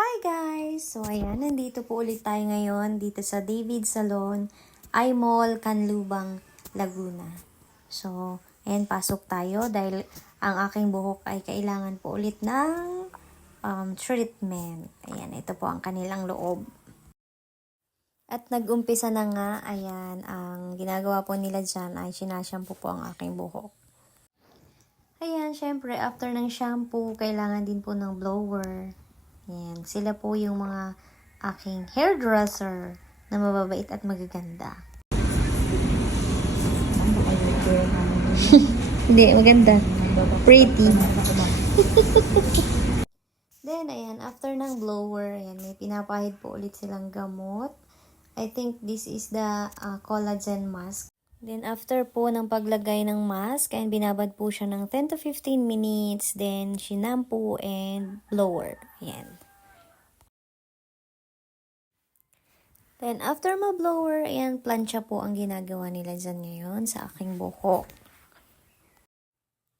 Hi guys! So ayan, nandito po ulit tayo ngayon dito sa David Salon, I Canlubang, Laguna. So, ayan, pasok tayo dahil ang aking buhok ay kailangan po ulit ng um, treatment. Ayan, ito po ang kanilang loob. At nag-umpisa na nga, ayan, ang ginagawa po nila dyan ay sinashampoo po ang aking buhok. Ayan, syempre, after ng shampoo, kailangan din po ng blower. Ayan, sila po yung mga aking hairdresser na mababait at magaganda. Hindi, maganda. Pretty. Then, ayan, after ng blower, ayan, may pinapahid po ulit silang gamot. I think this is the uh, collagen mask. Then, after po ng paglagay ng mask, ayan, binabad po siya ng 10 to 15 minutes. Then, shinampo and blower. Ayan. Then, after ma-blower, ayan, plancha po ang ginagawa nila dyan ngayon sa aking buhok.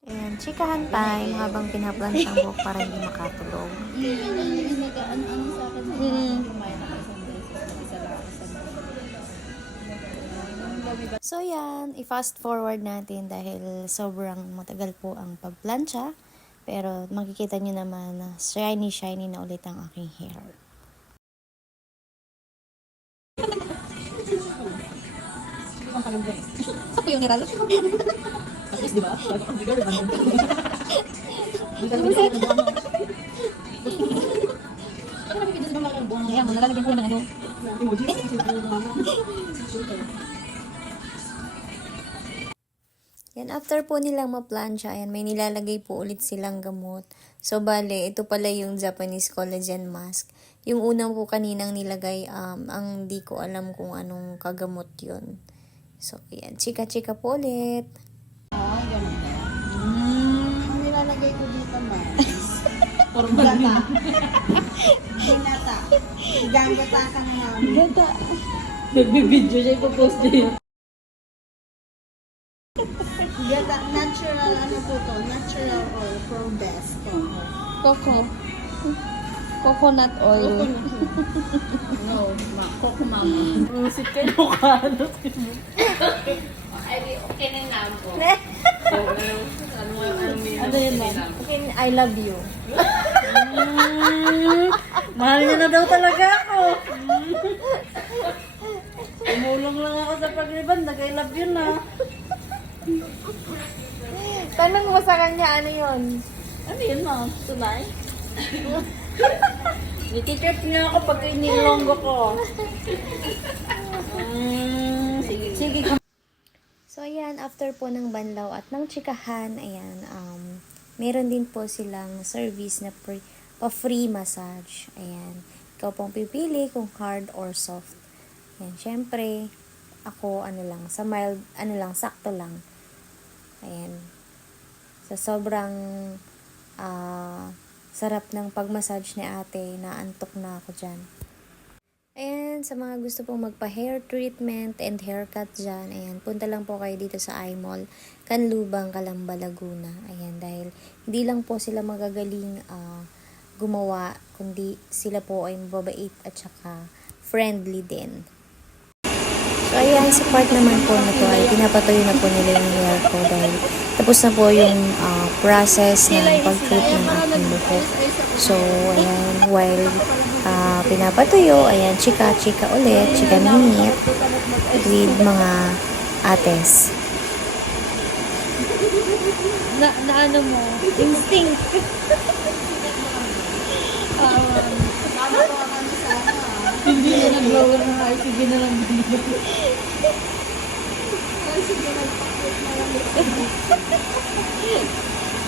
Ayan, chikahan time habang pinaplansya ang buhok para hindi makatulog. So yan, i-fast forward natin dahil sobrang matagal po ang pagplancha. Pero makikita nyo naman na shiny-shiny na ulit ang aking hair. Ako yung niral. Tapos di ba? Kaya mo, nalalagyan ko ng ano. Yan, after po nilang ma-plancha, ayan, may nilalagay po ulit silang gamot. So, bale, ito pala yung Japanese collagen mask. Yung unang po kaninang nilagay, um, ang di ko alam kung anong kagamot yon So, ayan, chika-chika po ulit. Ganun na. Ang nilalagay ko dito, Mars. Gata. Ginata. Gangata ka na namin. Gata. Nagbibideo siya, ipopost niya. From best. Coco. Coconut oil. No, ma. Coco mama. Music ka yung kano. Ano yun, ma'am? I love you. Mahal niya na daw talaga ako. Tumulong lang ako sa pagliban. Nag-I love you na. Tanong mo sa kanya, ano yun? Ano yun, ma'am? Tunay? Nititrip niya ako pag inilonggo ko. Mm, sige, sige. So, ayan, after po ng banlaw at ng chikahan, ayan, um, meron din po silang service na pre, pa-free massage. Ayan, ikaw pong pipili kung hard or soft. Ayan, syempre, ako, ano lang, sa mild, ano lang, sakto lang. Ayan. Sa sobrang ah, sarap ng pag-massage ni ate, naantok na ako dyan. Ayan, sa mga gusto pong magpa-hair treatment and haircut dyan, ayan, punta lang po kayo dito sa iMall, Canlubang, Calamba, Laguna. Ayan, dahil hindi lang po sila magagaling ah, gumawa, kundi sila po ay mababait at saka friendly din. Ayan, sa part naman po na to ay pinapatuyo na po nila yung hair ko dahil tapos na po yung ah, process ng pag-treat ng aking buhok. So, ayan, while ah, pinapatuyo, ayan, chika-chika ulit, chika minute with mga ates. Na, na ano mo? Instinct. Hindi na nag-blower ng high. Sige na lang.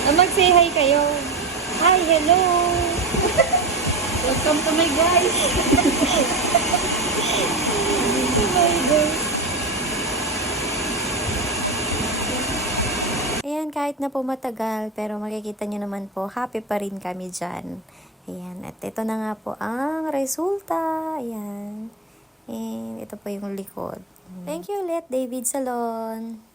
Mag-say hi kayo. Hi, hello. Welcome to my guys. my guys. Ayan, kahit na po matagal, pero makikita nyo naman po, happy pa rin kami dyan. Ayan, at ito na nga po ang resulta. Ayan. And ito po yung likod. Thank you ulit, David Salon.